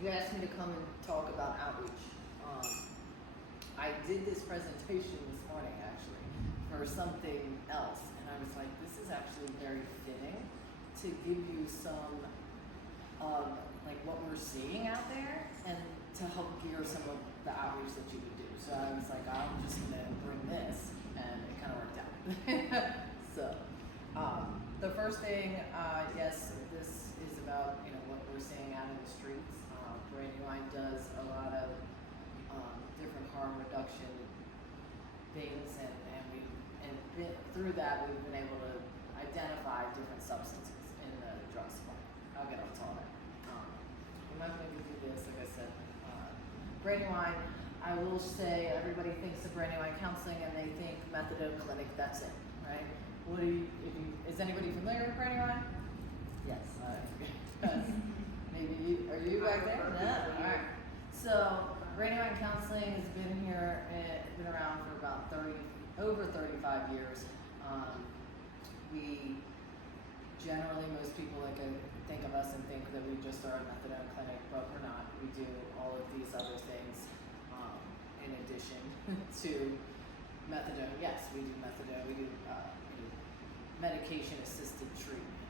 You asked me to come and talk about outreach. I did this presentation this morning actually for something else, and I was like, this is actually very fitting to give you some of like what we're seeing out there and to help gear some of the outreach that you would do. So I was like, I'm just gonna bring this, and it kind of worked out. So the first thing, yes, this is about what we're seeing out in the streets. Brandywine does a lot of different harm reduction things, and through that we've been able to identify different substances in the drug supply. I'll get into all that. I'm not going to do this, like I said. Brandywine, I will say everybody thinks of Brandywine Counseling and they think methadone clinic. That's it, right? Is anybody familiar with Brandywine? Yes. Maybe are you back there? No. All right. So Brandywine Counseling has been here, been around for about over 35 years. We generally, most people think of us and think that we just are a methadone clinic, but we're not. We do all of these other things in addition to methadone. Yes, we do methadone. We do medication-assisted treatment,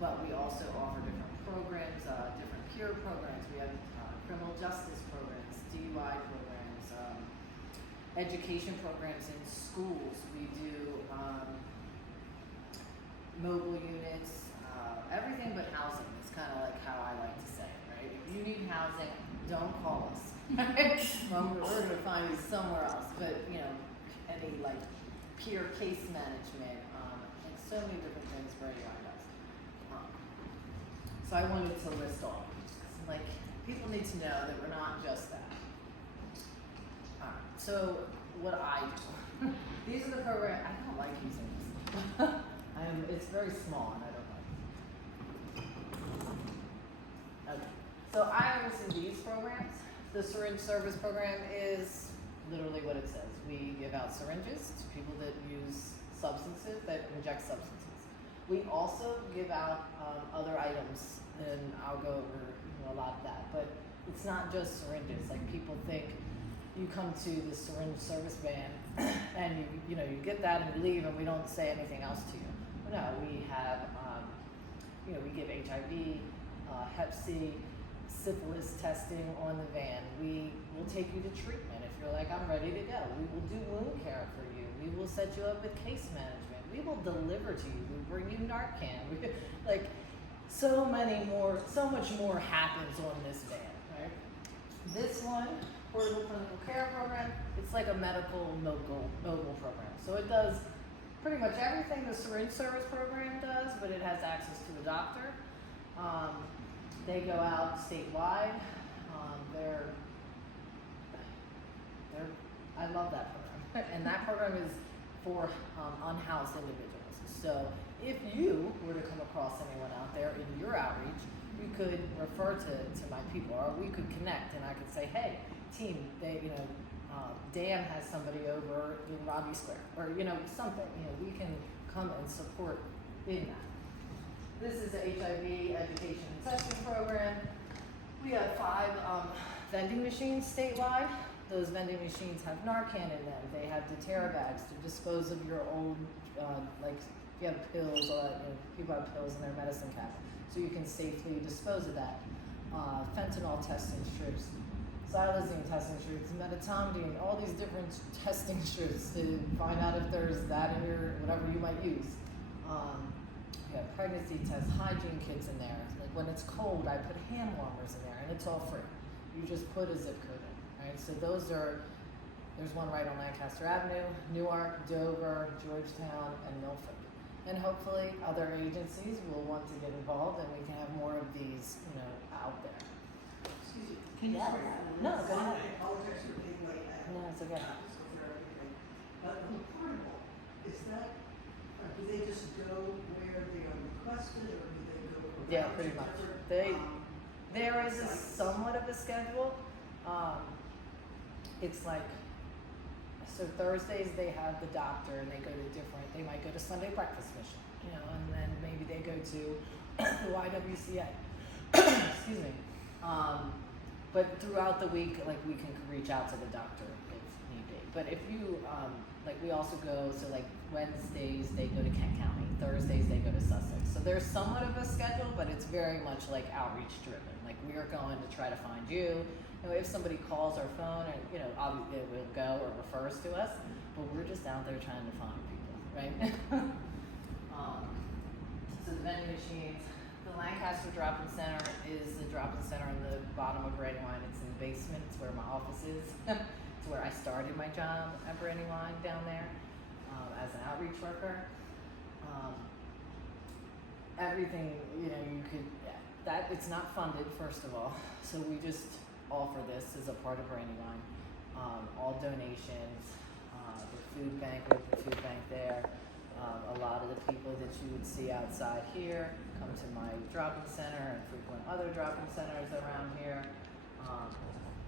but we also offer different programs, different peer programs. We have criminal justice programs, DUI programs, education programs in schools. We do mobile units, everything but housing is kind of like how I like to say it, right? If you need housing, don't call us. Well, we're going to find you somewhere else. But any like peer case management, and so many different things Brandywine does. So I wanted to list off. Like, people need to know that we're not just that. So what I do, these are the programs. I don't like using this. It's very small and I don't like it. Okay. So I oversee these programs. The syringe service program is literally what it says. We give out syringes to people that use substances, that inject substances. We also give out other items, and I'll go over a lot of that. But it's not just syringes. Like, people think you come to the syringe service van and you get that and you leave and we don't say anything else to you. No, we have we give HIV, Hep C, syphilis testing on the van. We will take you to treatment if you're like, I'm ready to go. We will do wound care for you. We will set you up with case management. We will deliver to you. We bring you Narcan. So much more happens on this van, right? This one, Portable Clinical Care Program, it's like a medical mobile program. So it does pretty much everything the syringe service program does, but it has access to a doctor. They go out statewide. I love that program. And that program is for unhoused individuals. So if you were to come across anyone out there in your outreach, you could refer to my people, or we could connect, and I could say, hey, team, Dan has somebody over in Robbie Square, or something. We can come and support in that. This is the HIV education and testing program. We have 5 vending machines statewide. Those vending machines have Narcan in them. They have Deterra bags to dispose of your old, if you have pills, people have pills in their medicine cabinet, so you can safely dispose of that. Fentanyl testing strips, xylazine testing strips, metatomidine, all these different testing strips to find out if there's that in your, whatever you might use. We have pregnancy tests, hygiene kits in there. Like, when it's cold, I put hand warmers in there, and it's all free. You just put a zip code in, right? So there's one right on Lancaster Avenue, Newark, Dover, Georgetown, and Milford. And hopefully other agencies will want to get involved, and we can have more of these, out there. Excuse me, can you sorry? No, go ahead. I apologize for being late. No, it's okay. But on the portable, is that, do they just go where they are requested, or do they go? Yeah, pretty much. There is somewhat of a schedule. It's like, so Thursdays they have the doctor, and they might go to Sunday breakfast mission, and then maybe they go to the YWCA. Excuse me. but throughout the week, like we can reach out to the doctor if need be. But if you, like we also go, so like Wednesdays they go to Kent County, Thursdays they go to Sussex. So there's somewhat of a schedule, but it's very much like outreach driven. Like we are going to try to find you. You know, if somebody calls our phone, and you know, obviously it will go or refers to us, but we're just out there trying to find people, right? So the vending machines. The Lancaster Drop-In Center is the drop-in center on the bottom of Brandywine. It's in the basement. It's where my office is. It's where I started my job at Brandywine down there as an outreach worker. Everything, you know, you could, that it's not funded, first of all. So we just offer this as a part of Brandywine. All donations, the food bank, we have the food bank there. A lot of the people that you would see outside here come to my drop-in center and frequent other drop-in centers around here.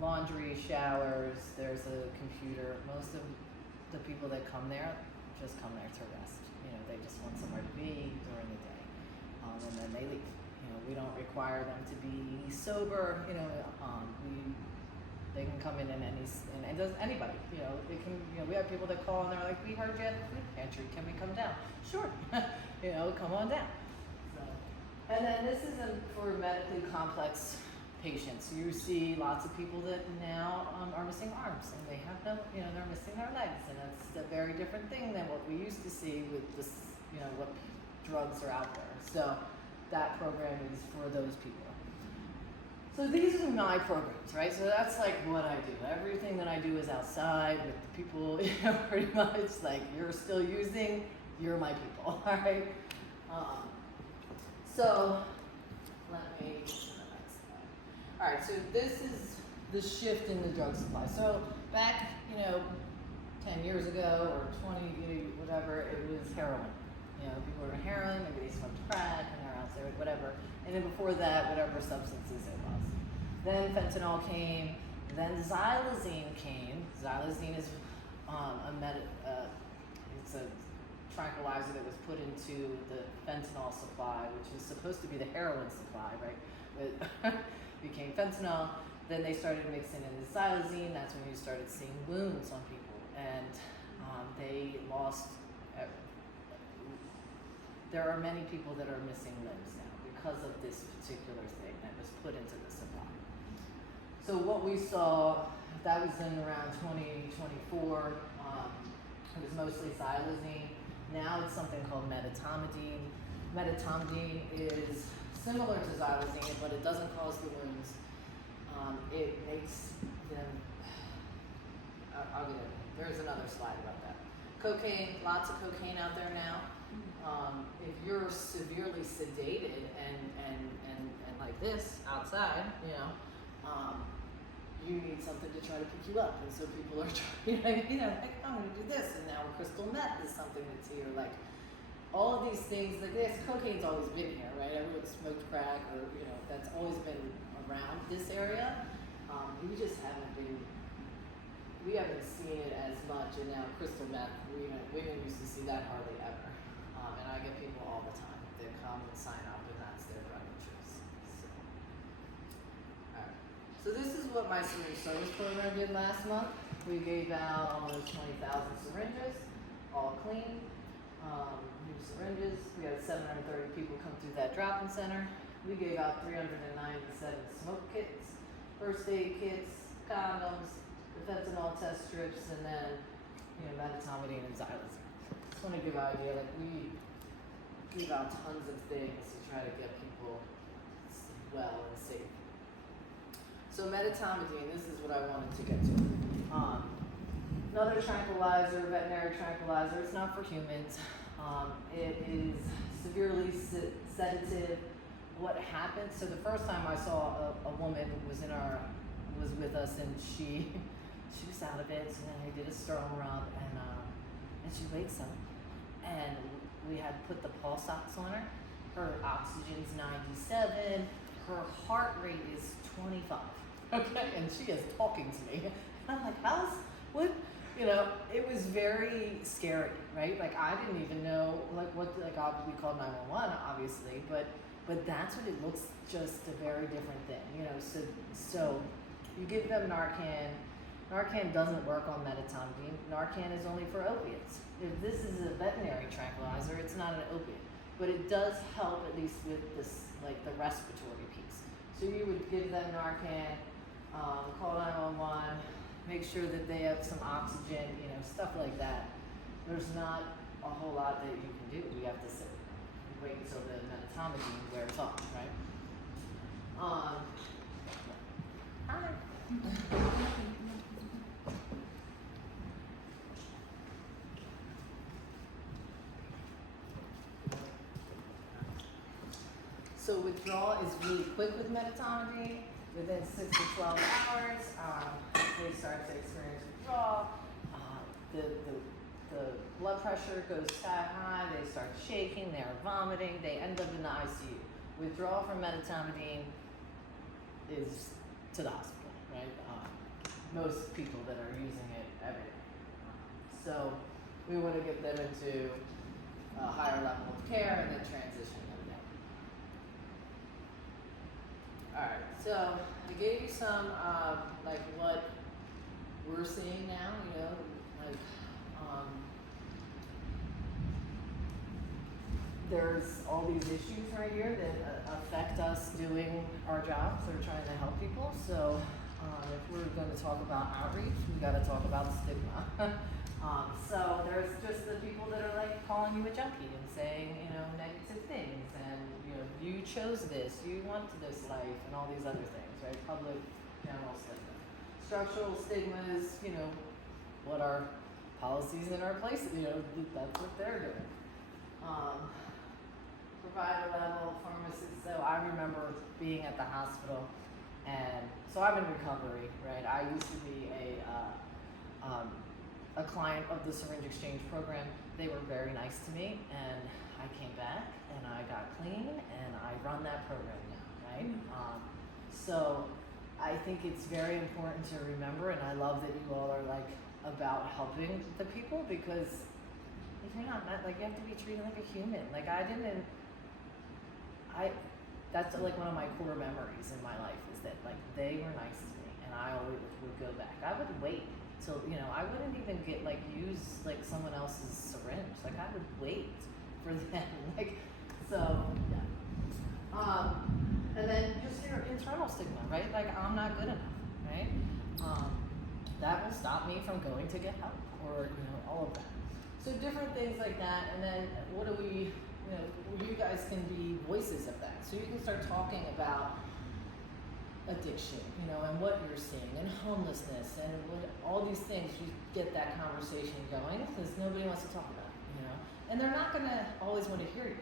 Laundry, showers, there's a computer. Most of the people that come there just come there to rest. You know, they just want somewhere to be during the day. And then they leave. You know, we don't require them to be sober. You know, they can come in and it does anybody. You know, it can. You know, we have people that call and they're like, "We heard you at the food pantry. Can we come down?" Sure. You know, come on down. So, and then this isn't for medically complex patients. You see lots of people that now are missing arms and they have no. You know, they're missing their legs, and that's a very different thing than what we used to see with this. You know, what drugs are out there. So that program is for those people. So these are my programs, right? So that's like what I do. Everything that I do is outside with the people, you know, pretty much like you're still using, you're my people, all right? So let me, all right, so this is the shift in the drug supply. So back, you know, 10 years ago or 20, whatever, it was heroin. You know, people were heroin, maybe they smoked crack and they're out there, whatever. And then before that, whatever substances it was. Then fentanyl came, then xylazine came. Xylazine is it's a tranquilizer that was put into the fentanyl supply, which is supposed to be the heroin supply, right? But became fentanyl. Then they started mixing in the xylazine. That's when you started seeing wounds on people. And they lost there are many people that are missing limbs now because of this particular thing that was put into the supply. So what we saw, that was in around 2024, it was mostly xylazine. Now it's something called medetomidine. Medetomidine is similar to xylazine, but it doesn't cause the wounds. It makes them, I'll get it. There's another slide about that. Cocaine, lots of cocaine out there now. If you're severely sedated and like this outside, you know, you need something to try to pick you up. And so people are trying, you know, like, I'm going to do this. And now crystal meth is something that's here. Like, all of these things, like this, cocaine's always been here, right? Everyone smoked crack or, you know, that's always been around this area. We just haven't seen it as much. And now crystal meth, we didn't used to see that hardly ever. And I get people all the time that come and sign up, and that's their drug of choice. So, all right. So this is what my syringe service program did last month. We gave out almost 20,000 syringes, all clean, new syringes. We had 730 people come through that drop-in center. We gave out 397 smoke kits, first aid kits, condoms, the fentanyl test strips, and then, you know, medetomidine and xylazine. Just want to give an idea, like we give out tons of things to try to get people well and safe. So medetomidine, this is what I wanted to get to. Another tranquilizer, veterinary tranquilizer. It's not for humans. It is severely sedative. What happened? So the first time I saw a woman was with us, and she was out of it. So then I did a strong rub, and she wakes up, and we had put the pulse ox on her. Her oxygen's 97. Her heart rate is 25. Okay, and she is talking to me. And I'm like, what? You know, it was very scary, right? Like I didn't even know, like we called 911, obviously, but that's what it looks, just a very different thing, you know. So You give them Narcan. Narcan doesn't work on medetomidine. Narcan is only for opiates. If this is a veterinary tranquilizer, it's not an opiate. But it does help at least with this, like the respiratory piece. So you would give them Narcan, call 911, make sure that they have some oxygen, stuff like that. There's not a whole lot that you can do. We have to wait until the medetomidine wears off, right? Hi. So withdrawal is really quick with medetomidine. Within 6 to 12 hours, they start to experience withdrawal. The blood pressure goes sky high. They start shaking. They're vomiting. They end up in the ICU. Withdrawal from medetomidine is to the hospital, right? Most people that are using it every day. So we want to get them into a higher level of care and then transition them down. Alright, so I gave you some like what we're seeing now, like there's all these issues right here that affect us doing our jobs or trying to help people. So if we're going to talk about outreach, we got to talk about stigma. So there's just the people that are like calling you a junkie and saying, negative things, and you chose this, you wanted this life, and all these other things, right? Public general stigma. Structural stigmas, what our policies in our place, that's what they're doing. Provider level, pharmacist. So I remember being at the hospital, and so I'm in recovery, right? I used to be a client of the syringe exchange program. They were very nice to me, and I came back and I got clean, and I run that program now, right? So I think it's very important to remember, and I love that you all are like about helping the people, because if you're not, like, you have to be treated like a human. Like that's like one of my core memories in my life, is that like they were nice to me, and I always would go back. I would wait till, I wouldn't even get use like someone else's syringe. Like I would wait for them. So yeah. And then just your internal stigma, right? Like I'm not good enough, right? That will stop me from going to get help, or all of that. So different things like that, and then what do we, you guys can be voices of that. So you can start talking about addiction, and what you're seeing, and homelessness, and all these things. You get that conversation going, because nobody wants to talk about it, and they're not gonna always want to hear you,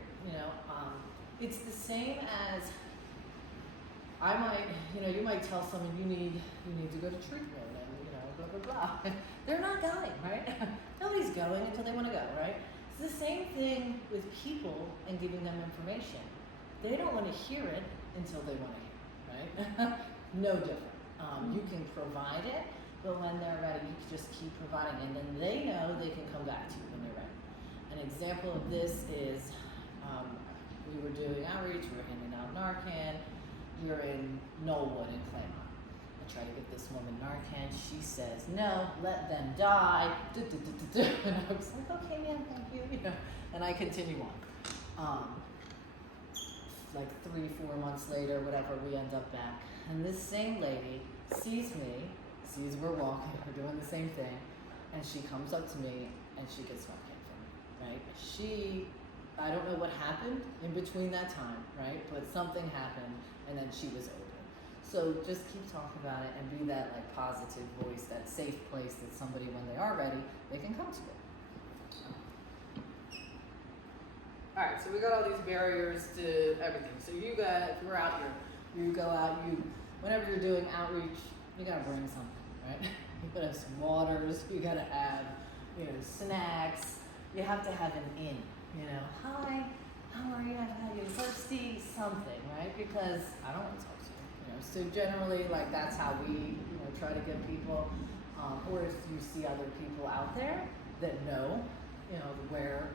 It's the same as I might, you might tell someone you need to go to treatment, and blah blah blah. They're not going, right? Nobody's going until they want to go, right? It's the same thing with people and giving them information. They don't want to hear it until they want to hear it, right? No different. You can provide it, but when they're ready, you can just keep providing, and then they know they can come back to you when they're ready. An example of this is we were doing outreach, we were handing out Narcan. We were in Knollwood in Claremont. I try to get this woman Narcan. She says, no, let them die. And I was like, okay, ma'am, thank you. And I continue on. Like 3-4 months later, whatever, we end up back. And this same lady sees me, sees we're walking, we're doing the same thing, and she comes up to me and she gets Narcan from me, right? I don't know what happened in between that time, right? But something happened, and then she was open. So just keep talking about it and be that like positive voice, that safe place that somebody, when they are ready, they can come to it. All right, so we got all these barriers to everything. So if we're out here, you go out, whenever you're doing outreach, you gotta bring something, right? You gotta have some waters, you gotta have, snacks. You have to have an in, hi, how are you? You're thirsty, something, right? Because I don't want to talk to you, So generally, like, that's how we, try to get people, or if you see other people out there that know, where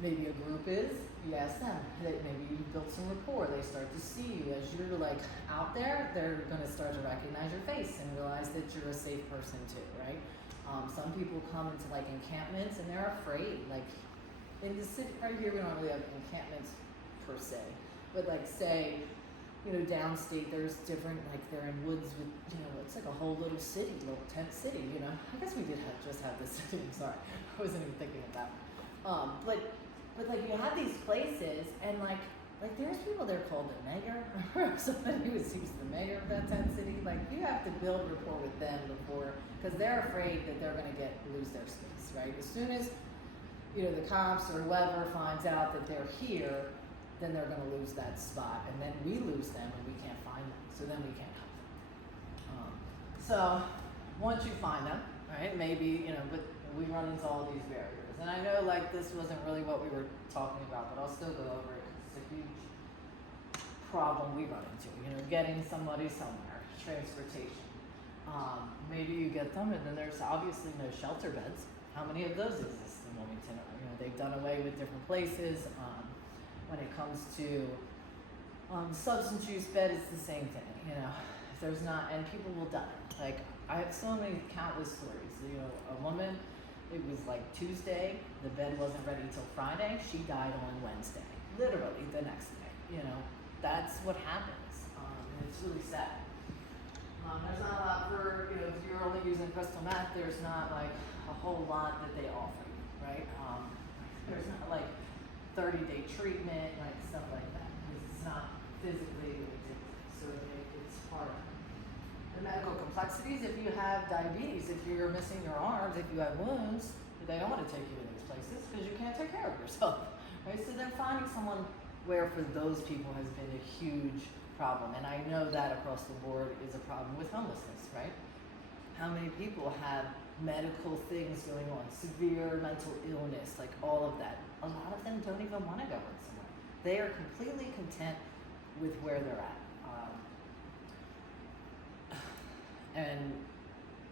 maybe a group is, you ask them, maybe you built some rapport, they start to see you as you're like out there, they're gonna start to recognize your face and realize that you're a safe person too, right? Some people come into like encampments and they're afraid, like in the city, right here we don't really have encampments per se, but like say, you know, downstate there's different, like they're in woods with, you know, it's like a whole little city, little tent city, you know. I guess we did just have this city, I'm sorry, I wasn't even thinking of that. But like you have these places and like there's people there called the mayor or somebody who's the mayor of that tent city. Like you have to build rapport with them before, because they're afraid that they're gonna lose their space, right? As soon as, you know, the cops or whoever finds out that they're here, then they're gonna lose that spot, and then we lose them and we can't find them, so then we can't help them. So once you find them, right, maybe, you know, but we run into all these barriers. And I know like this wasn't really what we were talking about, but I'll still go over it because it's a huge problem we run into, you know, getting somebody somewhere, transportation. Maybe you get them and then there's obviously no shelter beds. How many of those exist in Wilmington? You know, they've done away with different places. When it comes to substance use bed, it's the same thing, you know. If there's not, and people will die. Like I have so many countless stories. You know, a woman, it was like Tuesday, the bed wasn't ready till Friday, she died on Wednesday, literally the next day, you know, that's what happens, and it's really sad. There's not a lot for, you know, if you're only using crystal meth, there's not like a whole lot that they offer you, right? There's not like 30-day treatment, like stuff like that, because it's not physically addictive, so it's hard. The medical complexities, if you have diabetes, if you're missing your arms, if you have wounds, they don't want to take you to these places because you can't take care of yourself, right? So then finding someone where for those people has been a huge problem. And I know that across the board is a problem with homelessness, right? How many people have medical things going on, severe mental illness, like all of that. A lot of them don't even want to go somewhere. They are completely content with where they're at. And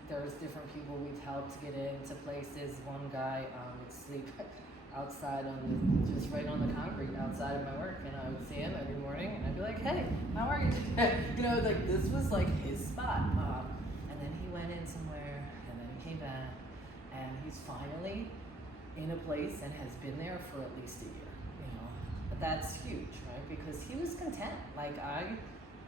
there's different people we've helped get into places. One guy would sleep outside just right on the concrete outside of my work, and I would see him every morning, and I'd be like, "Hey, how are you today?" You know, like this was like his spot. And then he went in somewhere, and then he came back, and he's finally in a place and has been there for at least a year. You know, but that's huge, right? Because he was content. Like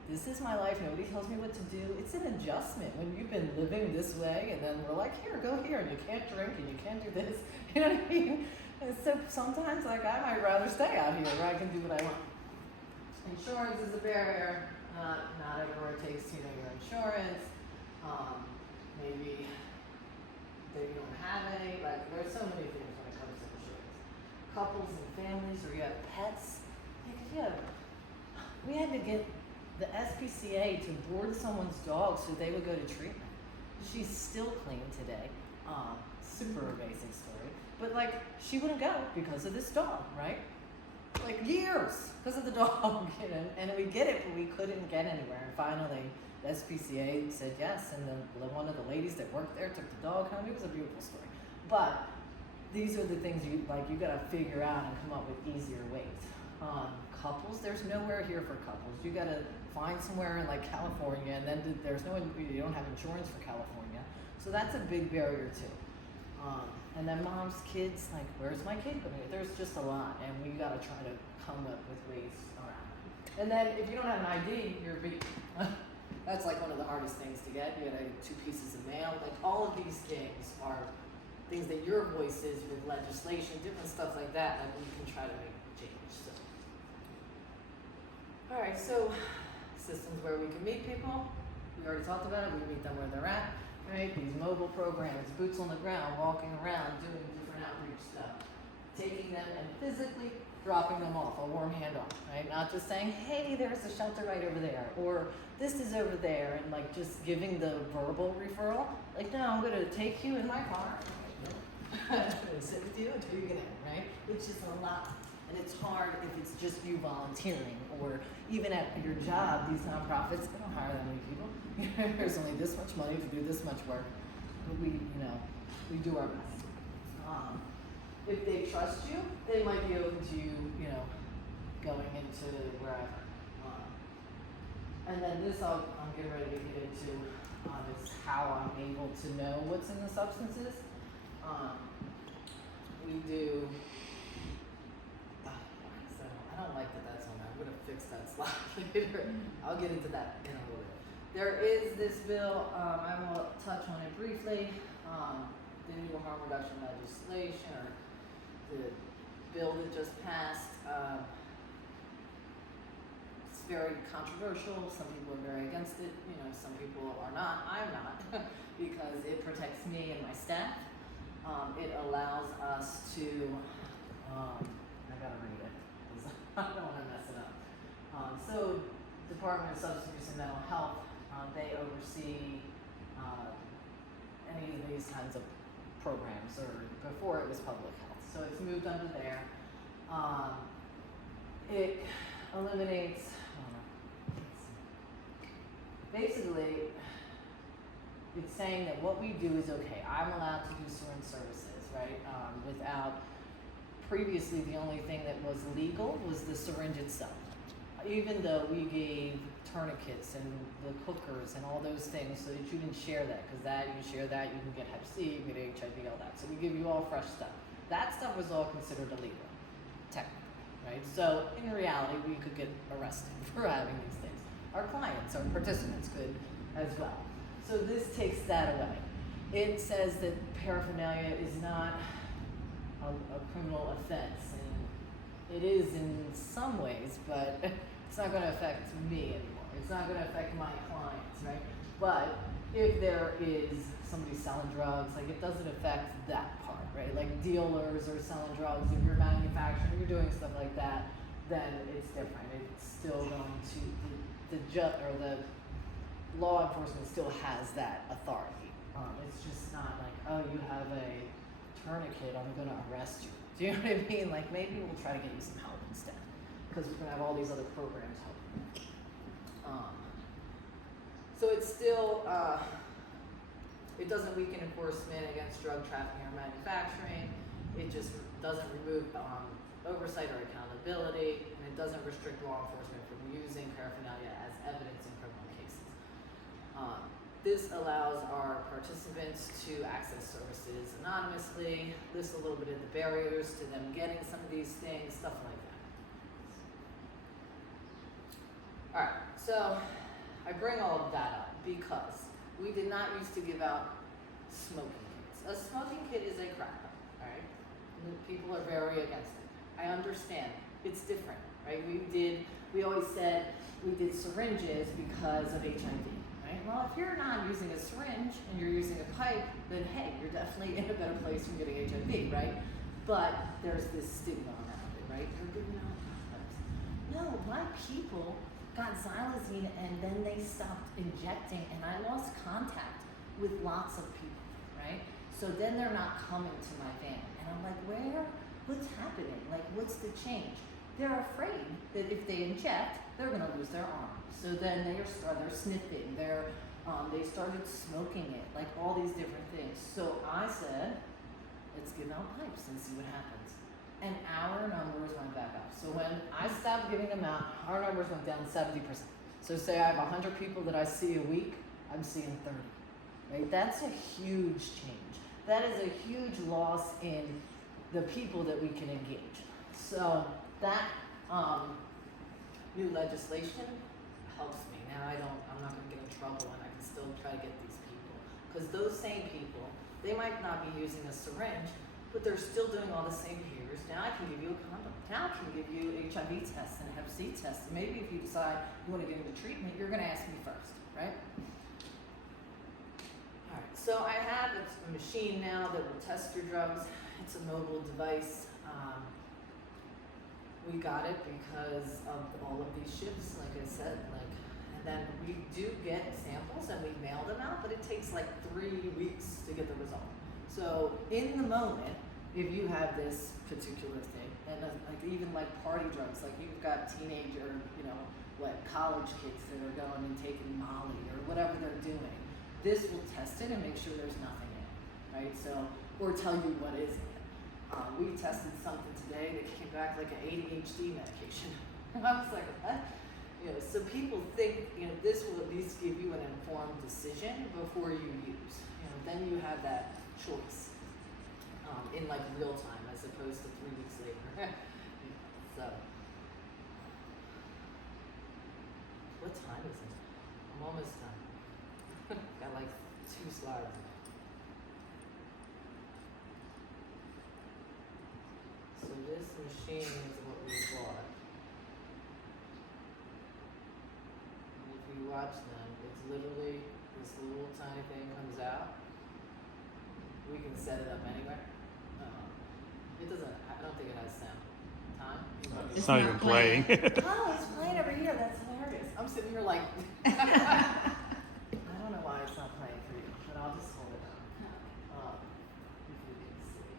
this is my life, nobody tells me what to do. It's an adjustment when you've been living this way and then we're like, here, go here, and you can't drink and you can't do this, you know what I mean? And so sometimes like I might rather stay out here where I can do what I want. Insurance is a barrier, not everyone takes, you know, your insurance, maybe they don't have any, like there's so many things when it comes to insurance. Couples and families, or you have pets, we had to get the SPCA to board someone's dog so they would go to treatment. She's still clean today. Super amazing story. But like, she wouldn't go because of this dog, right? Like years because of the dog, you know. And we get it, but we couldn't get anywhere. And finally, the SPCA said yes, and one of the ladies that worked there took the dog home. It was a beautiful story. But these are the things you gotta figure out and come up with easier ways. Couples, there's nowhere here for couples. You gotta find somewhere in like California, and then you don't have insurance for California, so that's a big barrier too. And then moms, kids, like where's my kid going? There's just a lot, and we gotta try to come up with ways around it. And then if you don't have an ID, you're beat. That's like one of the hardest things to get. You get 2 pieces of mail. Like all of these things are things that your voice is with legislation, different stuff like that. Like we can try to make change. So. All right, so systems where we can meet people. We already talked about it. We meet them where they're at, right? These mobile programs, boots on the ground, walking around, doing different outreach stuff, taking them and physically dropping them off, a warm handoff, right? Not just saying, hey, there's a shelter right over there, or this is over there, and like just giving the verbal referral. Like, no, I'm gonna take you in my car, I'm gonna sit with you until you get in, right? Which is a lot. And it's hard if it's just you volunteering, or even at your job, these nonprofits, they don't hire that many people. There's only this much money to do this much work. But we do our best. if they trust you, they might be open to you, you know, going into wherever. And then this I'm getting ready to get into is how I'm able to know what's in the substances. We do. So I don't like that that's on there. I'm gonna fix that slide later. I'll get into that in a little bit. There is this bill. I will touch on it briefly. The new harm reduction legislation, or the bill that just passed. It's very controversial. Some people are very against it. You know, some people are not. I'm not, because it protects me and my staff. It allows us to, I gotta read it, because I don't wanna mess it up. So Department of Substance Use and Mental Health, they oversee, any of these kinds of programs, or before it was public health. So it's moved under there. It eliminates, basically, it's saying that what we do is okay. I'm allowed to do syringe services, right? Without, previously the only thing that was legal was the syringe itself. Even though we gave tourniquets and the hookers and all those things so that you didn't share that, because that, you share that, you can get Hep C, you can get HIV, all that. So we give you all fresh stuff. That stuff was all considered illegal, technically, right? So in reality, we could get arrested for having these things. Our clients, our participants could as well. So this takes that away. It says that paraphernalia is not a criminal offense, and it is in some ways, but it's not going to affect me anymore. It's not going to affect my clients, right? But if there is somebody selling drugs, like, it doesn't affect that part, right? Like dealers are selling drugs, if you're manufacturing, you're doing stuff like that, then it's different. It's still going to, the law enforcement still has that authority. It's just not like, oh, you have a tourniquet, I'm gonna arrest you. Do you know what I mean? Like, maybe we'll try to get you some help instead, because we're gonna have all these other programs helping. So it's still, it doesn't weaken enforcement against drug trafficking or manufacturing. It just doesn't remove oversight or accountability, and it doesn't restrict law enforcement from using paraphernalia as evidence in criminal cases. This allows our participants to access services anonymously, lists a little bit of the barriers to them getting some of these things, stuff like that. Alright, so I bring all of that up because we did not used to give out smoking kits. A smoking kit is a crack pipe, alright? People are very against it. I understand. It's different, right? We always said we did syringes because of HIV. Right? Well, if you're not using a syringe and you're using a pipe, then hey, you're definitely in a better place from getting HIV, right? But there's this stigma around it, right? You're giving out pipes. No, my people got xylazine and then they stopped injecting, and I lost contact with lots of people, right? So then they're not coming to my van, and I'm like, what's happening? Like, what's the change? They're afraid that if they inject, they're gonna lose their arm. So then they're sniffing, they started smoking it, like all these different things. So I said, let's give out pipes and see what happens. And our numbers went back up. So when I stopped giving them out, our numbers went down 70%. So say I have 100 people that I see a week, I'm seeing 30, right? That's a huge change. That is a huge loss in the people that we can engage. So that new legislation helps me. Now I'm not gonna get in trouble, and I can still try to get these people. Because those same people, they might not be using a syringe, but they're still doing all the same behaviors. Now I can give you a condom. Now I can give you HIV tests and Hep C tests. And maybe if you decide you wanna get into treatment, you're gonna ask me first, right? Alright, so I have a machine now that will test your drugs. It's a mobile device. We got it because of all of these shifts, like I said, and then we do get samples and we mail them out, but it takes like 3 weeks to get the result. So in the moment, if you have this particular thing, and like even like party drugs, like you've got teenager, college kids that are going and taking Molly or whatever they're doing, this will test it and make sure there's nothing in it, right? So, or tell you what is in it. We tested something today that came back like an ADHD medication. And I was like, what? You know, so people think, you know, this will at least give you an informed decision before you use. You know, then you have that choice in like real time as opposed to 3 weeks later. You know, so, what time is it? I'm almost done. Got like 2 slides. So this machine is what we bought. And if you watch them, it's literally this little tiny thing comes out. We can set it up anywhere. It doesn't, I don't think it has sound. Time? It's not even playing. Oh, it's playing over here. That's hilarious. I'm sitting here like. I don't know why it's not playing for you, but I'll just hold it down. If you can see.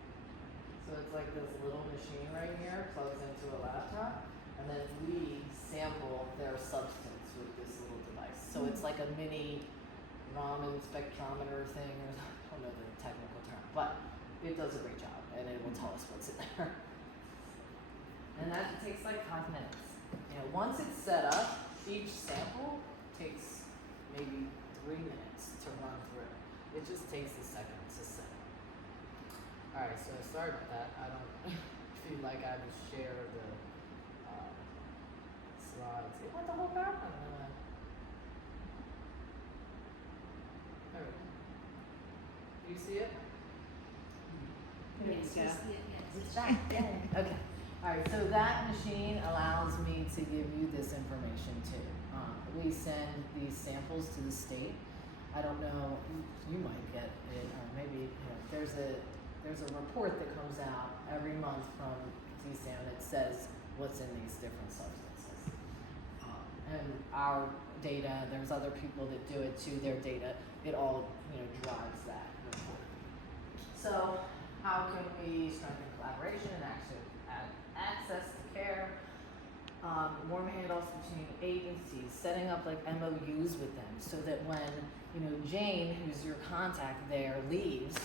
So it's like this little machine right here plugs into a laptop, and then we sample their substance with this little device. So it's like a mini Raman spectrometer thing, or I don't know the technical term, but it does a great job, and it will tell us what's in there. And that takes like 5 minutes. You know, once it's set up, each sample takes maybe 3 minutes to run through. It just takes a second to set up. Alright, so sorry about that. I don't feel like I would share the slides. It went the whole PowerPoint. There we go. Do you see it? Yes, Yeah. yes, yes. It's back. Yay. Okay. Alright, so that machine allows me to give you this information too. We send these samples to the state. I don't know, you might get it, or maybe, you know, there's a report that comes out every month from DSAM that says what's in these different substances. And our data, there's other people that do it too, their data, it all, you know, drives that report. So, how can we strengthen collaboration and access to care? More handoffs between agencies, setting up like MOUs with them so that when, you know, Jane, who's your contact there, leaves,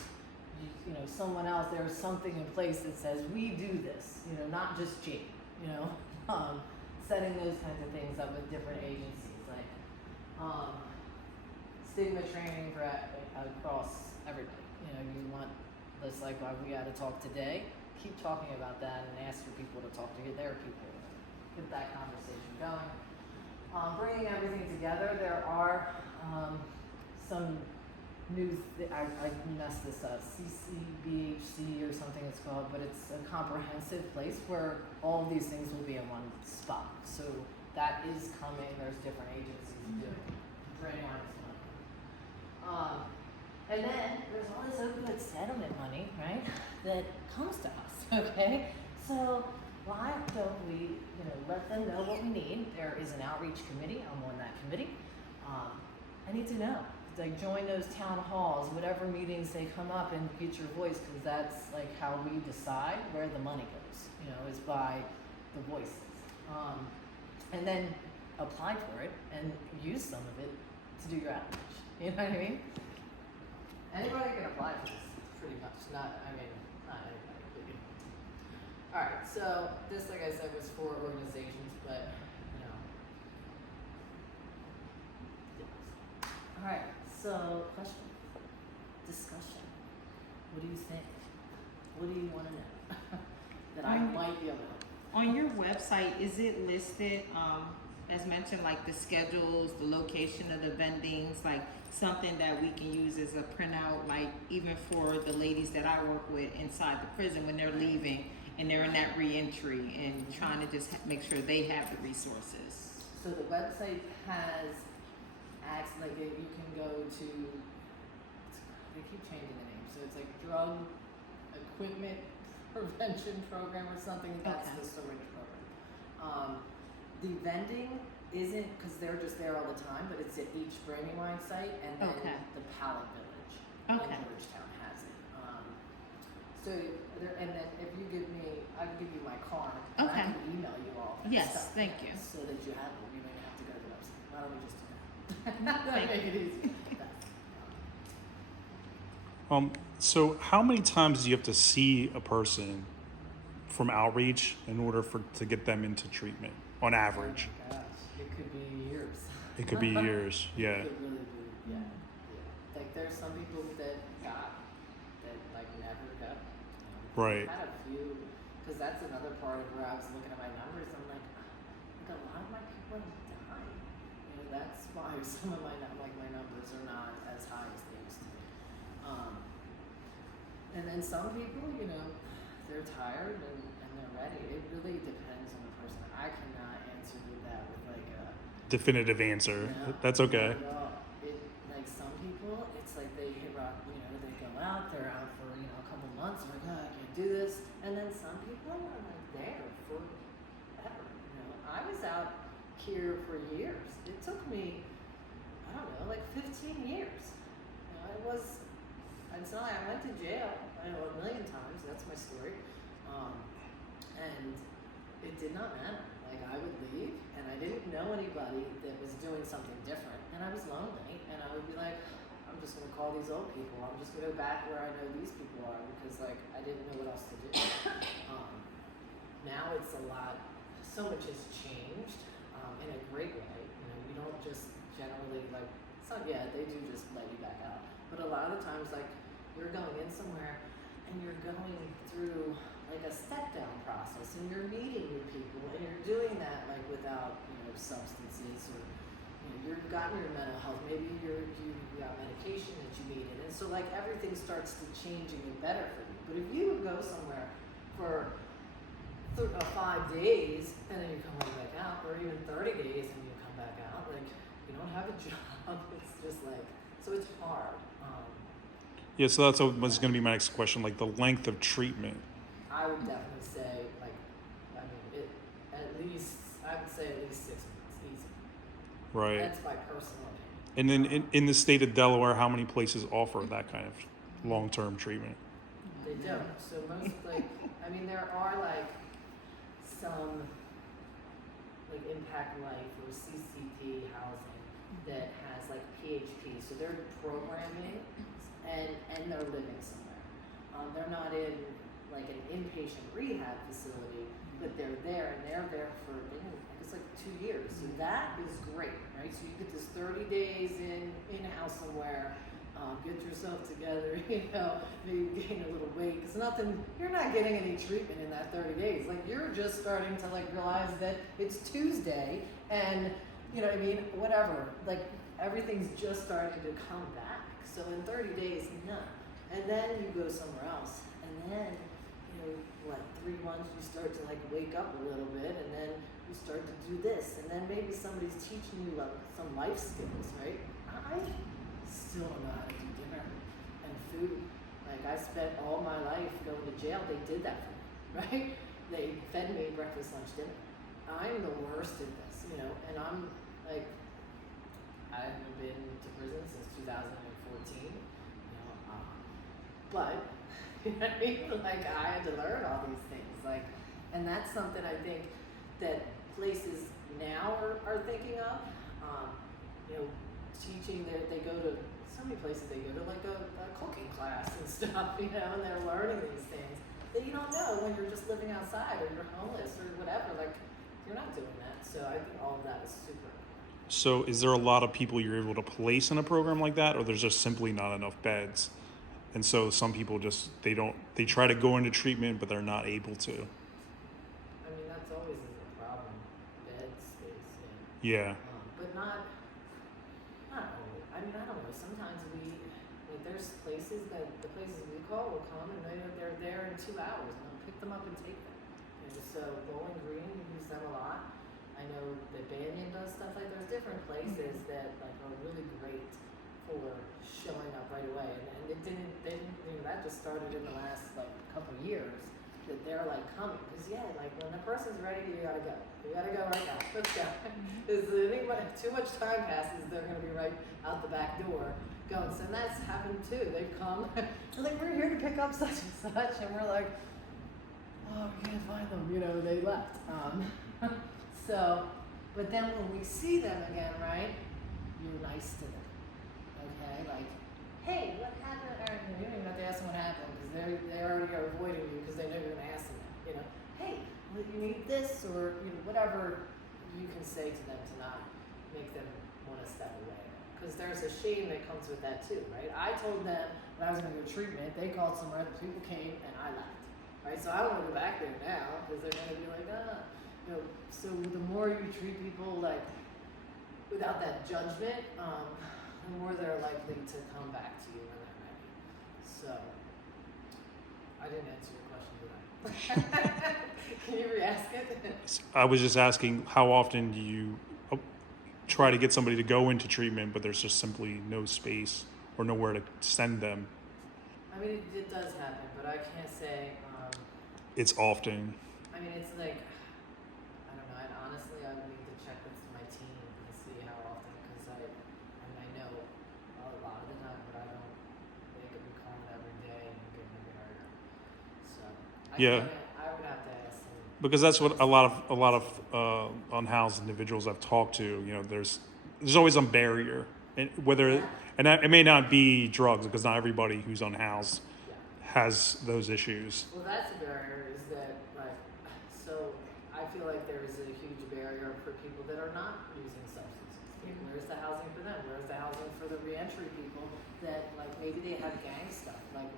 you know, someone else, there's something in place that says, we do this, you know, not just Jane, you know, setting those kinds of things up with different agencies, like, stigma training for across everybody. You know, you want, just like why we gotta talk today, keep talking about that and ask for people to talk to their people, get that conversation going. Bringing everything together, there are some new, I messed this up, CCBHC or something it's called, but it's a comprehensive place where all of these things will be in one spot. So that is coming, there's different agencies doing it. Brandywine is one of them. And then there's all this opioid settlement money, right, that comes to us, okay? So why don't we, you know, let them know what we need? There is an outreach committee, I'm on that committee. I need to know. Like join those town halls, whatever meetings they come up and get your voice, because that's like how we decide where the money goes, you know, is by the voices. And then apply for it and use some of it to do your outreach. You know what I mean? Anybody can apply for this, pretty much. Not anybody, but you know. Alright, so this, like I said, was for organizations, but, you know. Alright, so question, discussion. What do you think? What do you want to know? That I might be able to help. On your website, is it listed, as mentioned, like the schedules, the location of the vendings, like something that we can use as a printout, like even for the ladies that I work with inside the prison when they're leaving and they're in that reentry and trying to just make sure they have the resources? So the website has you can go to, they keep changing the name, so it's like Drug Equipment Prevention Program or something, that's Okay. the syringe program. The vending isn't, because they're just there all the time, but it's at each Brandywine site, and then Okay. the Pallet Village Okay. in Georgetown has it. So there, and then if you give me, I can give you my card, and Okay. I can email you all that Yes, stuff. thank you. So that you have it, you may have to go to the website. Why don't we just do that? Thank Make it easy. So how many times do you have to see a person from outreach in order to get them into treatment on average? Oh my gosh, it could be years. It could be years. Yeah. It could really be, yeah. Like there's some people that like never got. Right. I had a few, because that's another part of where I was looking at my numbers. I'm like a lot of my people have died. That's why some of my numbers are not as high as they used to be. And then some people, they're tired and they're ready. It really depends on the person. I cannot answer you that with like a Definitive answer. no, That's okay. not at all. Like some people, it's like they hit rock. They go out. They're out for a couple months. Like, oh, I can't do this. And then some people are like there forever. I was out here for years. It took me, I don't know, like 15 years. It was until I went to jail. I know a million times. That's my story. And it did not matter. Like I would leave, and I didn't know anybody that was doing something different, and I was lonely, and I would be like, I'm just gonna call these old people. I'm just gonna go back where I know these people are because like I didn't know what else to do. Now it's a lot. So much has changed in a great way. We don't just generally like. They do just let you back out, but a lot of the times like you're going in somewhere and you're going through like a step down process and you're meeting new people and you're doing that like without substances or you've gotten your mental health, maybe you got medication that you needed, and so like everything starts to change and get better for you. But if you go somewhere for 5 days and then you come right back out, or even 30 days and you come back out, like you don't have a job, it's just like, so it's hard. Yeah, so that's was going to be my next question, like the length of treatment. I would definitely say, I would say at least 6 months, easy. Right. That's my personal opinion. And then in the state of Delaware, how many places offer that kind of long-term treatment? They don't. So most, there are some Impact Life or CCP housing that has PHP. So they're programming and they're living somewhere. They're not in an inpatient rehab facility, but they're there and they're there for it's 2 years. So that is great, right? So you get this 30 days in-house somewhere. Get yourself together, maybe gain a little weight. It's nothing, you're not getting any treatment in that 30 days. You're just starting to realize that it's Tuesday and, whatever. Everything's just starting to come back. So in 30 days, none. And then you go somewhere else. And then, 3 months you start to wake up a little bit and then you start to do this. And then maybe somebody's teaching you some life skills, right? I still don't know how to do dinner and food. I spent all my life going to jail. They did that for me, right? They fed me breakfast, lunch, dinner. I'm the worst at this, and I'm I haven't been to prison since 2014, but I had to learn all these things, and that's something I think that places now are thinking of, teaching that they go to so many places. They go to a cooking class and stuff, and they're learning these things that you don't know when you're just living outside or you're homeless or whatever. You're not doing that. So I think all of that is super important. So is there a lot of people you're able to place in a program like that, or there's just simply not enough beds? And so some people they try to go into treatment, but they're not able to. That's always a problem, bed space. Yeah. But not always. I don't know. Sometimes there's places the places we call will come and they're there in 2 hours and they'll pick them up and take them. So Bowling Green, we use them a lot. I know that Banyan does stuff there's different places that are really great for showing up right away. And they didn't that just started in the last couple of years that they're coming. Because when the person's ready, you gotta go. You gotta go right now. Let's go. Because too much time passes, they're gonna be right out the back door going. So that's happened too. They've come and we're here to pick up such and such, and we're like, oh, we can't find them. They left. So, but then when we see them again, right? You're nice to them. Okay, hey, what happened? Or, you don't even have to ask them what happened because they already are avoiding you because they know you're going to ask them that. You know, hey, well, you need this or you know, whatever you can say to them to not make them want to step away. Because there's a shame that comes with that too, right? I told them when I was going to go to treatment, they called somewhere, the people came, and I left. Right? So I don't want to go back there now because they're going to be like, you know. So the more you treat people like without that judgment, the more they're likely to come back to you when they're ready. So I didn't answer your question, did I? Can you re-ask it? I was just asking, how often do you try to get somebody to go into treatment, but there's just simply no space or nowhere to send them? I mean, it does happen, but I can't say. It's often. I mean, it's like, I don't know. Honestly, I would need to check with my team and see how often, because I know a lot of the time, but I don't. They could be calling every day and getting married. So Yeah. I would have to ask them. Because that's what a lot of unhoused individuals I've talked to. You know, there's always some barrier, and it may not be drugs because not everybody who's unhoused Yeah. has those issues. Well, that's a barrier. Is that like so? I feel like there is a huge barrier for people that are not using substances. Like, where's the housing for them? Where's the housing for the reentry people that like maybe they have gang stuff? Like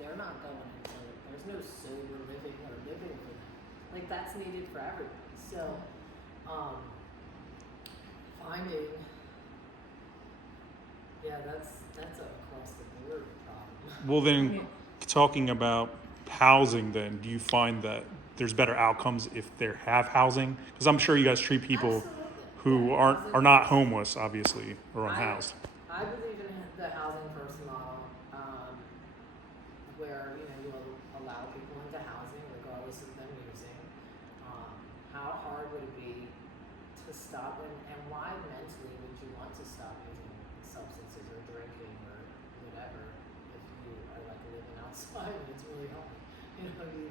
they're not going into. There's no sober living or living for them. Like that's needed for everybody. So, finding. Yeah, that's a across the board problem. Well, then, talking about housing, then do you find that there's better outcomes if they have housing? Because I'm sure you guys treat people Absolutely. who Yeah, are not homeless, obviously, or unhoused. I believe in the housing first model, where you allow people into housing regardless of them using. How hard would it be to stop and why mentally would you want to stop using substances or drinking or whatever if you are like living outside and it's really healthy? You know what I mean?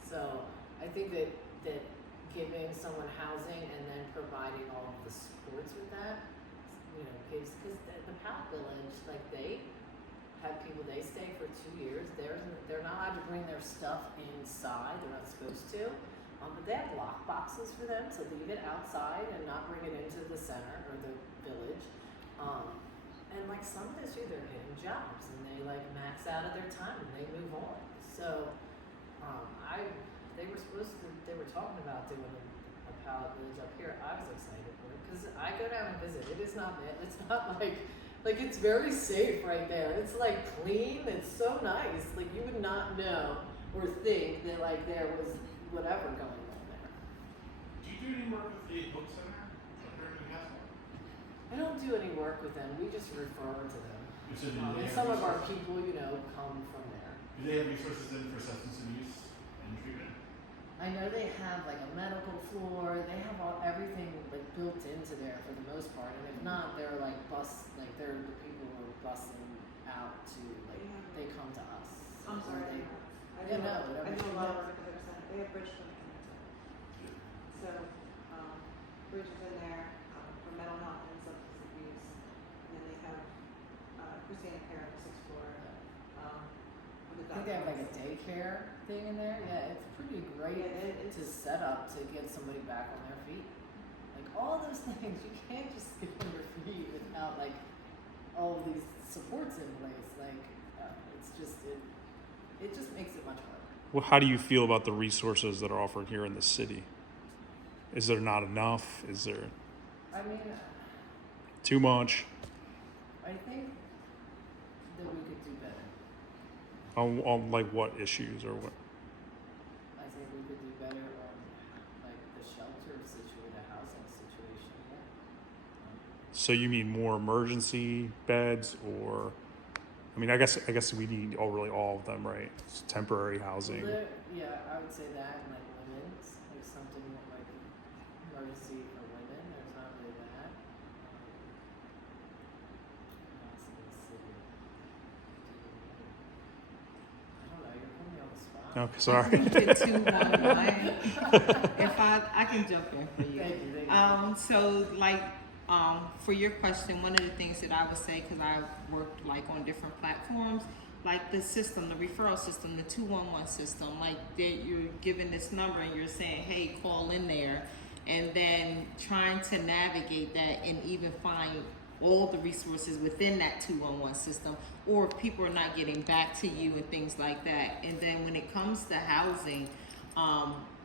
So I think that giving someone housing and then providing all of the supports with that, gives, because the PAL Village, like they have people, they stay for 2 years. They're not allowed to bring their stuff inside. They're not supposed to. But they have lock boxes for them to leave it outside and not bring it into the center or the village. And like some of this year, they're getting jobs and they like max out of their time and they move on. So, they were talking about doing a pallet village up here. I was excited for it because I go down and visit. It is not bad. It's not like it's very safe right there. It's like clean. It's so nice. Like you would not know or think that like there was whatever going on there. Do you do any work with the Hope Center up there in Newcastle? I don't do any work with them. We just refer to them. You said do And they have some of our resources? people, come from there. Do they have resources then for substance abuse and treatment? I know they have like a medical floor. They have everything like built into there for the most part. And if not, they're like they're the people who are busing out to they come to us. I'm Or sorry. they- I Yeah, do no, I do everything a lot of that- work at the Hope Center. They have Bridge Clinic in there too. So, Bridge is in there, for mental health and substance abuse. And then they have, Christina Care on the 6th floor, with the I think they have like a doctors. daycare thing in there. Yeah, it's pretty great Yeah, it's- to set up to get somebody back on their feet. Like all those things, you can't just get on your feet without like all of these supports in place. Like it's just it just makes it much harder. Well, how do you feel about the resources that are offered here in the city? Is there not enough? Is there I mean, too much? I think that we could do better. On like what issues or what? I think we could do better on like the shelter situation, the housing situation. Yeah. So you mean more emergency beds, or I mean, I guess we need all of them, right? It's temporary housing. Yeah, I would say that and like women's, like something like emergency for women. There's not really that. What else in the city? Okay, sorry. Keep it 2-1-1. If I can jump in for you. Thank you. So like For your question, one of the things that I would say, because I worked like on different platforms, like the system, the referral system, the 211 system, like that you're given this number and you're saying, hey, call in there, and then trying to navigate that and even find all the resources within that 211 system, or if people are not getting back to you and things like that. And then when it comes to housing,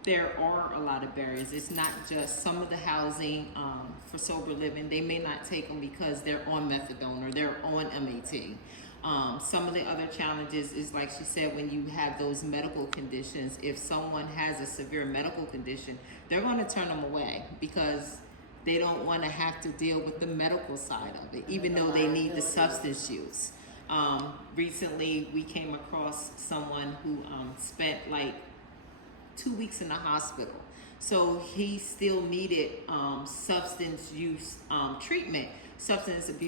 there are a lot of barriers. It's not just some of the housing for sober living, they may not take them because they're on methadone or they're on MAT. Some of the other challenges is, like she said, when you have those medical conditions, if someone has a severe medical condition, they're going to turn them away because they don't want to have to deal with the medical side of it, even though they need the substance use. Recently, we came across someone who spent like 2 weeks in the hospital. So he still needed substance abuse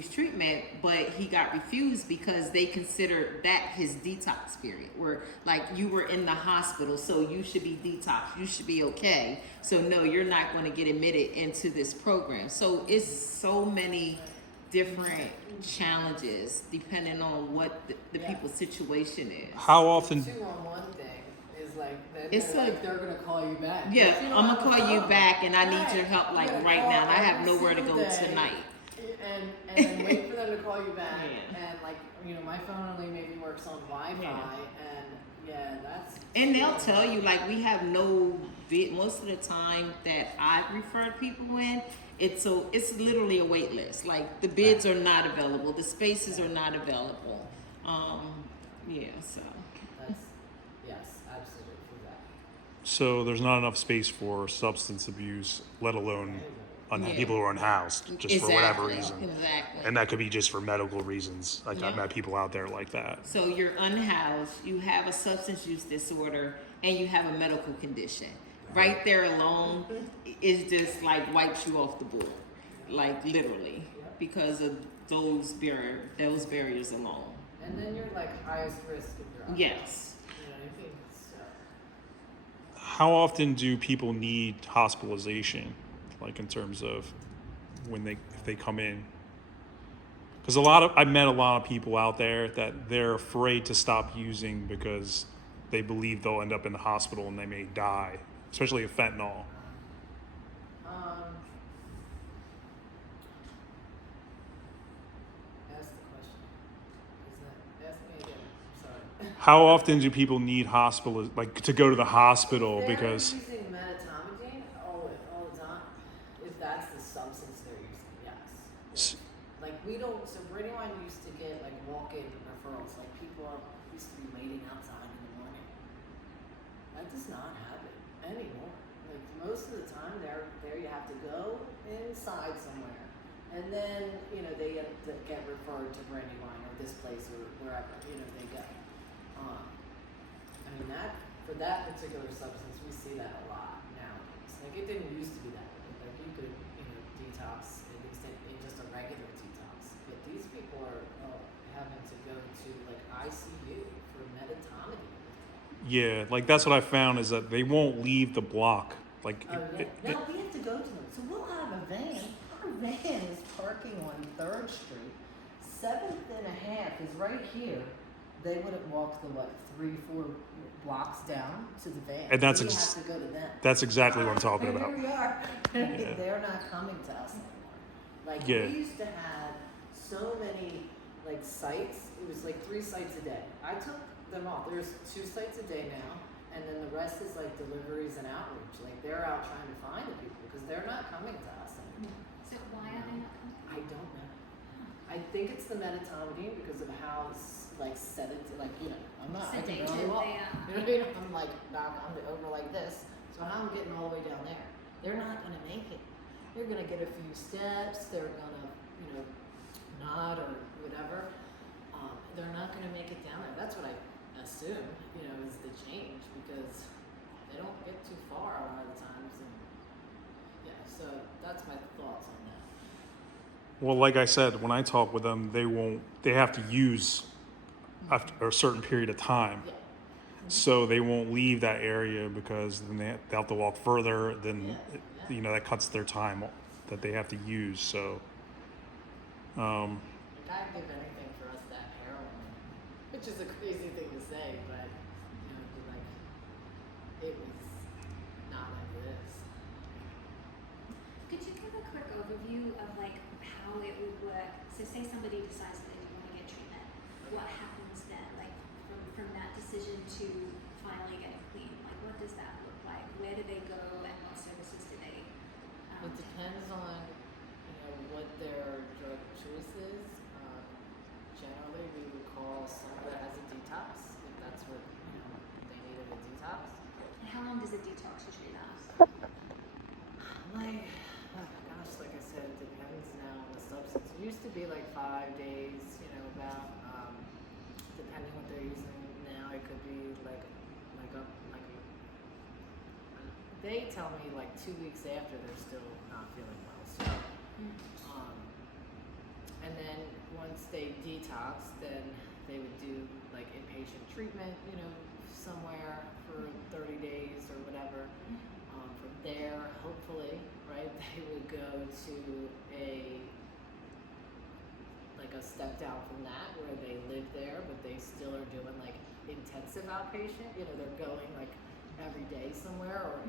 treatment, but he got refused because they considered that his detox period, where like you were in the hospital, so you should be detox, you should be okay. So no, you're not going to get admitted into this program. So it's so many different challenges depending on what the people's situation is. How often? 211 thing is like It's they're gonna call you back. Yeah, If you don't I'm have gonna a call you phone, back, and I need right, your help like you're gonna right call now, and I have every nowhere to go single day, tonight. And then wait for them to call you back. Yeah. And like, you know, my phone only maybe works on Wi-Fi, Yeah. and yeah, that's. And they'll tell you like we have no bid. Most of the time that I've referred people in, it's literally a wait list. Like the bids are not available, the spaces are not available. Yeah, so. That's yes, absolutely for that. So there's not enough space for substance abuse, let alone Yeah. people who are unhoused, just for whatever reason. Exactly. And that could be just for medical reasons. Like I've Yeah. met people out there like that. So you're unhoused, you have a substance use disorder, and you have a medical condition. Right there alone is just like wipes you off the board, like literally, because of those barriers alone. And then you're like highest risk if you're on. Yes. You know what I mean? So, How often do people need hospitalization? Like in terms of if they come in? Because I've met a lot of people out there that they're afraid to stop using because they believe they'll end up in the hospital and they may die, especially with fentanyl. ask the question. Ask me again. Sorry. How often do people need to go to the hospital? They're Because using metamidine all the time. If that's the substance they're using, yes. Like we don't. So for anyone used to get like walk-in referrals, like people used to be waiting outside in the morning. That does not happen anymore. Like most of the time, there you have to go inside somewhere, and then you know they get referred to Brandywine or this place or wherever they go. I mean for that particular substance, we see that a lot nowadays. Like it didn't used to be that way. Like you could detox at least in just a regular detox, but these people are having to go to like ICU for metamidine. yeah, like that's what I found is that they won't leave the block. Like Oh yeah. No, we have to go to them. So we'll have a van. Our van is parking on 3rd Street. 7th and a half is right here. They wouldn't walk the 3-4 blocks down to the van. And that's we ex- have to go to them. that's exactly what I'm talking And about. Here we are. Yeah. They're not coming to us anymore. Like Yeah. we used to have so many like sites. It was like 3 sites a day. I took them all. There's 2 sites a day now, and then the rest is like deliveries and outreach. Like they're out trying to find the people because they're not coming to us anymore. So why are they not coming? I don't know. I think it's the metamidine because of how it's like sedative. Like I'm not. I can Sedative, barely walk. yeah. You know what I mean? I'm like knock on the over like this. So how I'm getting all the way down there. They're not gonna make it. They're gonna get a few steps. They're gonna nod or whatever. They're not gonna make it down there. That's what I assume. Is the change because they don't get too far a lot of times. And yeah, so that's my thoughts on that. Well, like I said, when I talk with them, they have to use after a certain period of time. Yeah. So they won't leave that area because then they have to walk further. Then, Yeah. that cuts their time that they have to use. So, Like, I'd give anything for us to have heroin, which is a crazy thing to say, but you know, be like, it was not like this. Could you give a quick overview of like how it would work? So say somebody decides that they want to get treatment. What happens then? Like from that decision to finally getting clean? Like what does that look like? Where do they go and what services do they It depends on, you know, what their drug choice is. Generally, we would call someone that has a detox, if that's what, you know, they needed a detox. And how long does a detox usually last? Like, oh my gosh, like I said, it depends now on the substance. It used to be like 5 days, you know, about, depending what they're using now, it could be they tell me like 2 weeks after they're still not feeling well. So, and then once they detox, then they would do like inpatient treatment, you know, somewhere for 30 days or whatever. From there, hopefully, right, they would go to a step down from that where they live there, but they still are doing like intensive outpatient. You know, they're going like every day somewhere, or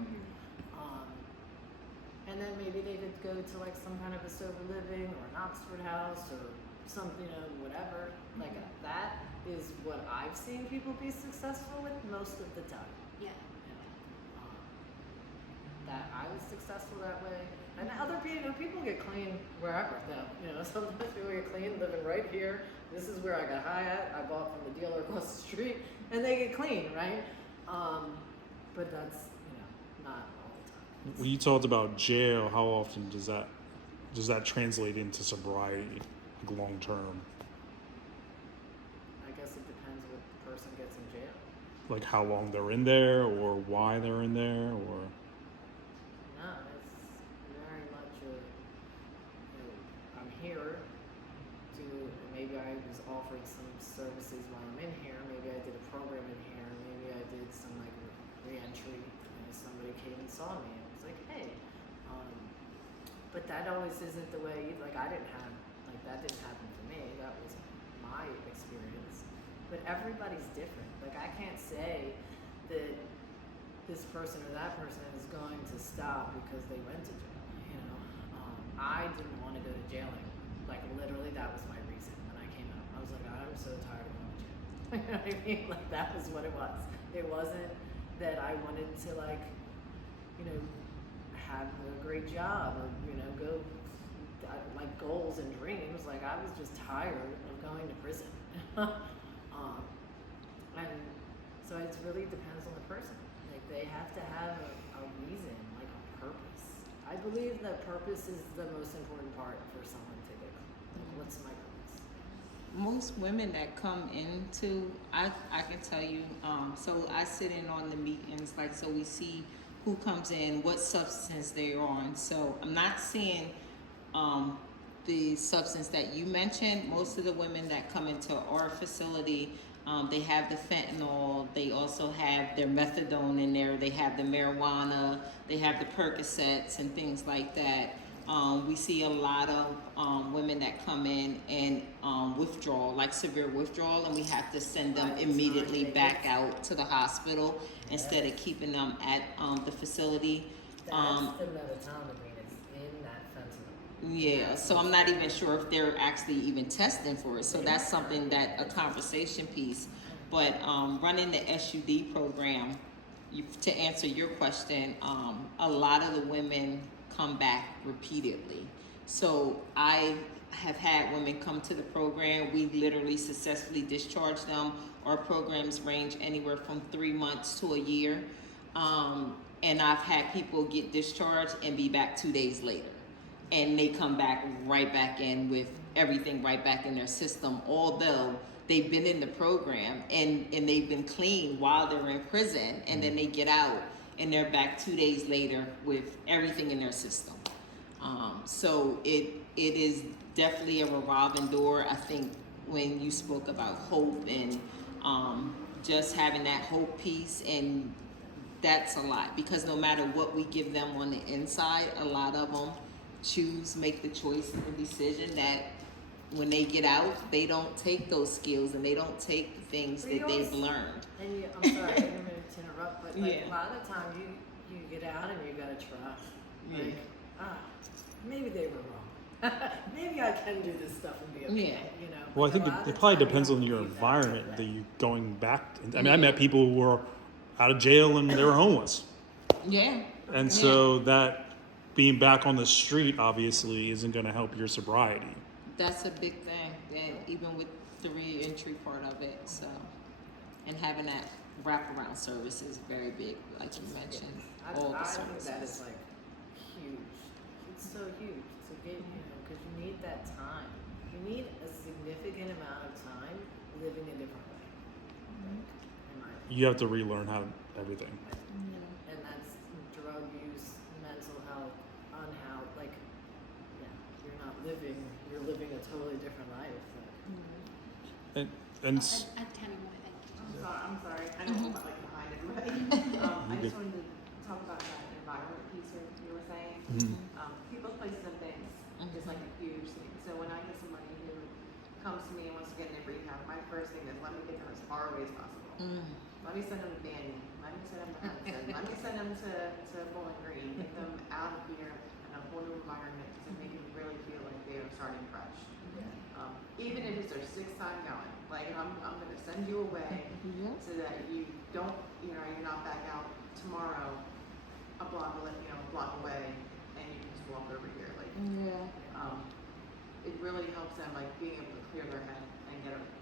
and then maybe they could go to like some kind of a sober living or an Oxford House or something, you know, whatever. Like that is what I've seen people be successful with most of the time. Yeah. You know, that I was successful that way, and other people get clean wherever though. You know, sometimes people get clean living right here. This is where I got high at. I bought from the dealer across the street, and they get clean, right? But that's, you know, not all the time. when you talked about jail, how often does that translate into sobriety, like long term? I guess it depends what the person gets in jail. Like how long they're in there, or why they're in there, or No, it's very much a, you know, I'm here to, maybe I was offering some services while I'm in here, maybe I did a program in here, maybe I did some like re-entry, and somebody came and saw me and was like, hey, but that always isn't the way, like that didn't happen for me, that was my experience. But everybody's different. Like I can't say that this person or that person is going to stop because they went to jail. You know, I didn't want to go to jail anymore. Like literally, that was my reason when I came out. I was like, I'm so tired of going to jail. You know what I mean? Like that was what it was. It wasn't that I wanted to like, you know, have a great job or you know go like goals and dreams. Like I was just tired of going to prison. And so it really depends on the person. Like they have to have a reason, like a purpose. I believe that purpose is the most important part for someone to get. Like, what's my purpose? Most women that come into, I can tell you, so I sit in on the meetings, like, so we see who comes in, what substance they're on. So I'm not seeing the substance that you mentioned. Most of the women that come into our facility, they have the fentanyl, they also have their methadone in there, they have the marijuana, they have the Percocets and things like that. We see a lot of women that come in and withdrawal, like severe withdrawal, and we have to send them immediately back out to the hospital instead of keeping them at the facility. That's the methamphetamine. It's in that fentanyl. Yeah, so I'm not even sure if they're actually even testing for it. So that's something that a conversation piece. But running the SUD program, to answer your question, a lot of the women come back repeatedly. So I have had women come to the program. We literally successfully discharge them. Our programs range anywhere from 3 months to a year. And I've had people get discharged and be back 2 days later. And they come back right back in with everything right back in their system, although they've been in the program and they've been clean while they're in prison, and then they get out and they're back 2 days later with everything in their system. So it is definitely a revolving door. I think when you spoke about hope and just having that hope piece, and that's a lot, because no matter what we give them on the inside, a lot of them make the choice and the decision that when they get out, they don't take those skills and they don't take the things Well, you that they've always- learned. And you, I'm sorry, I didn't mean to interrupt, but like Yeah. a lot of the time you get out and you gotta trust. Like, Yeah. maybe they were wrong. Maybe I can do this stuff and be okay, Yeah. you know. Well, I But think a lot of it the probably time, you depends don't on your believe that environment way. that you going back. I mean, I met people who were out of jail and they were homeless, Yeah. and so that being back on the street obviously isn't going to help your sobriety. That's a big thing, and even with the re-entry part of it, so, and having that wraparound service is very big, like you mentioned, all the I think services. that is like huge. It's so huge to get, because you need that time. You need a significant amount of time living a different way. Like, in my opinion. You have to relearn how everything. And that's drug use, mental health, unhealth, like, yeah, you're living a totally different life. Like, And s- I Tammy wanna thank you. I'm sorry, I know I'm like behind everybody. I You just good. wanted to talk about that environment piece you were saying. Mhm. People, places, and things is like a huge thing. So when I get somebody who comes to me and wants to get into rehab, my first thing is let me get them as far away as possible. Let me send them to Banyan. Let me send them to Hudson. Let me send them to Bowling Green. Get them out of here in a whole new environment to make them really feel like they are starting fresh. Even if it's their sixth time going, like I'm gonna send you away so that you don't, you're not back out tomorrow a block away, and you can just walk over here. Like, it really helps them like being able to clear their head and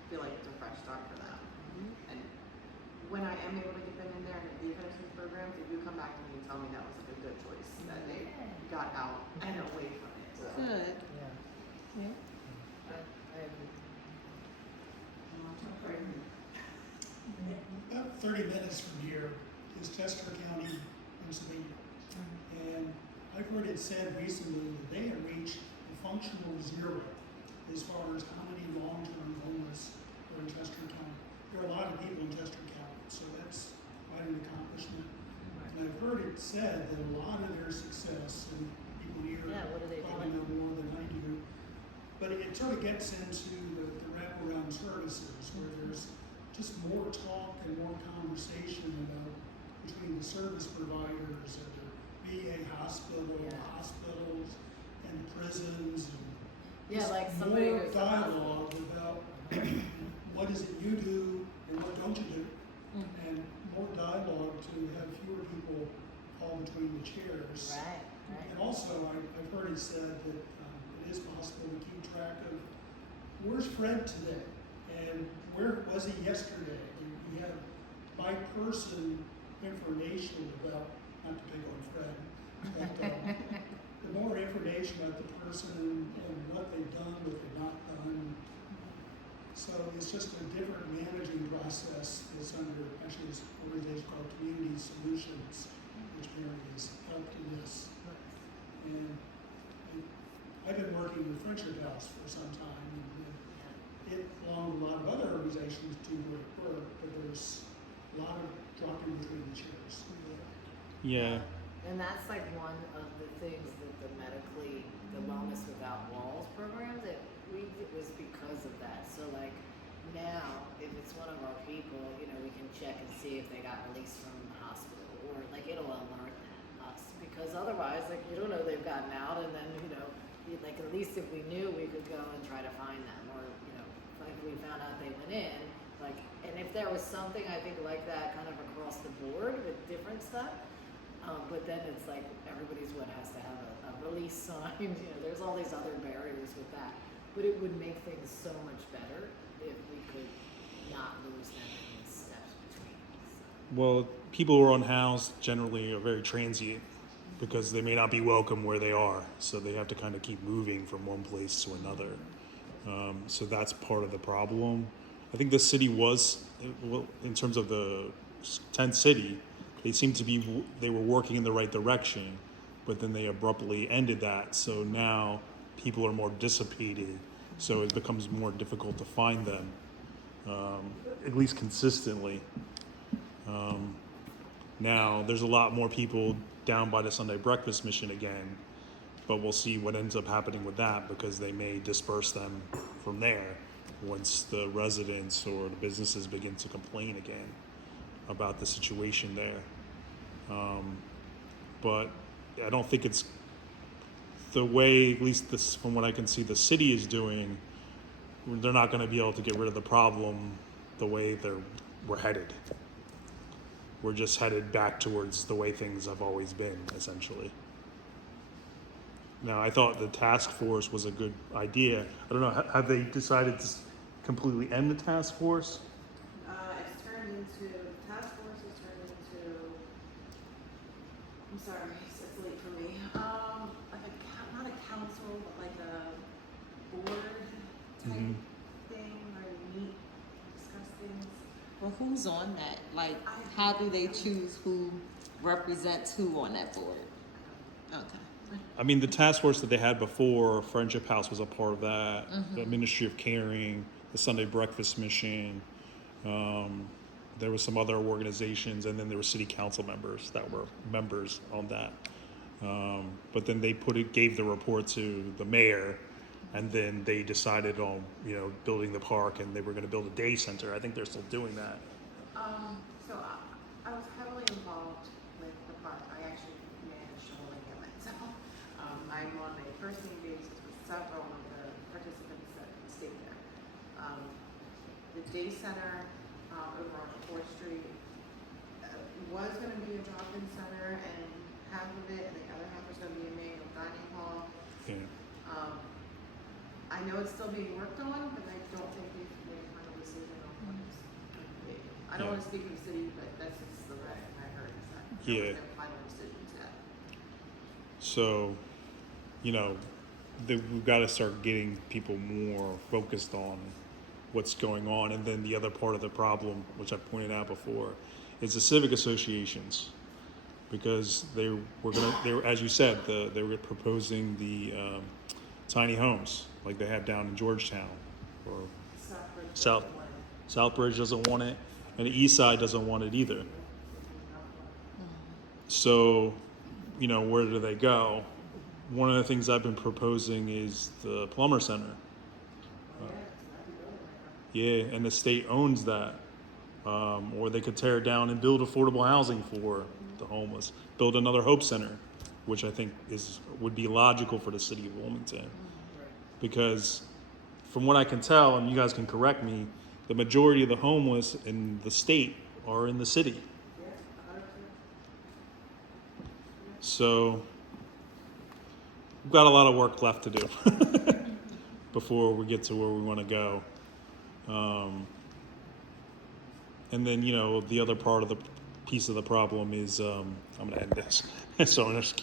feel like it's a fresh start for them. And when I am able to get them in there and they do finish these programs, they do come back to me and tell me that was like a good choice, that they got out and away from it. So. Good. yeah, Yeah. I agree. About 30 minutes from here is Chester County, Pennsylvania. And I've heard it said recently that they have reached a functional zero as far as how many long-term homeless are in Chester County. There are a lot of people in Chester County, so that's quite an accomplishment. And I've heard it said that a lot of their success, and people here Yeah, what do they probably do? know more than I do, but it sort of gets into the wraparound services where there's just more talk and more conversation about between the service providers at the VA hospitals and prisons, and Yeah, just like somebody more goes to the hospital. dialogue about what is it you do and what don't you do, and more dialogue to have fewer people fall between the chairs. Right, And right. also, I've heard it said that it is possible to keep track of where's Fred today and where was he yesterday. And we have by person information about, not to pick on Fred, but the more information about the person and what they've done, what they've not done. So it's just a different managing process that's under, actually this organization called Community Solutions, which Mary has helped in this. And I've been working with Friendship House for some time, and it, along with a lot of other organizations, do great work, but there's a lot of dropping between the chairs. yeah, And that's like one of the things that the Wellness Without Walls programs that we did was because of that. So like now, if it's one of our people, we can check and see if they got released from the hospital, or like it'll alert us, because otherwise, like you don't know they've gotten out, and then like at least if we knew, we could go and try to find them, or like we found out they went in, like, and if there was something I think like that kind of across the board with different stuff. But then it's like everybody's has to have a release sign. There's all these other barriers with that. But it would make things so much better if we could not lose them in steps between. well, people who are unhoused generally are very transient because they may not be welcome where they are, so they have to kind of keep moving from one place to another. So that's part of the problem. I think the city was, well, in terms of the tent city, they were working in the right direction, but then they abruptly ended that. So now people are more dissipated, so it becomes more difficult to find them, at least consistently. Now there's a lot more people down by the Sunday breakfast mission again, but we'll see what ends up happening with that, because they may disperse them from there once the residents or the businesses begin to complain again about the situation there. But I don't think it's the way, at least this, from what I can see, the city is doing. They're not going to be able to get rid of the problem the way we're headed. We're just headed back towards the way things have always been, essentially. Now, I thought the task force was a good idea. I don't know, have they decided to completely end the task force? It's turned into, task force has turned into, I'm sorry, it's late for me. Like not a council, but like a board type Mhm. thing where you meet, discuss things. Well, who's on that? Like, how do they choose who represents who on that board? Okay. I mean, the task force that they had before, Friendship House was a part of that, the Ministry of Caring, the Sunday Breakfast Mission, there was some other organizations, and then there were city council members that were members on that. But then they gave the report to the mayor, and then they decided on, building the park, and they were gonna build a day center. I think they're still doing that. So I was heavily involved with the park. I actually managed holding it myself. I'm on a first name basis with several of the participants that stayed there. The day center over on 4th Street was going to be a drop-in center, and half of it, and the other half was going to be a main dining hall. Yeah. I know it's still being worked on, but I don't think we've made a final decision on what it's going to be. I don't Yeah. want to speak for the city, but that's just the way I heard is that Yeah. there was no final decisions yet. So, we've got to start getting people more focused on what's going on. And then the other part of the problem, which I pointed out before, is the civic associations, because they were, as you said, they were proposing the tiny homes like they have down in Georgetown, or Southbridge doesn't want it, and the East Side doesn't want it either. So, where do they go? One of the things I've been proposing is the Plummer Center. Yeah, and the state owns that. Or they could tear it down and build affordable housing for the homeless. Build another Hope Center, which I think would be logical for the city of Wilmington. Because from what I can tell, and you guys can correct me, the majority of the homeless in the state are in the city. So we've got a lot of work left to do before we get to where we want to go. And then, the other part of the piece of the problem is, I'm going to end this. So I'm just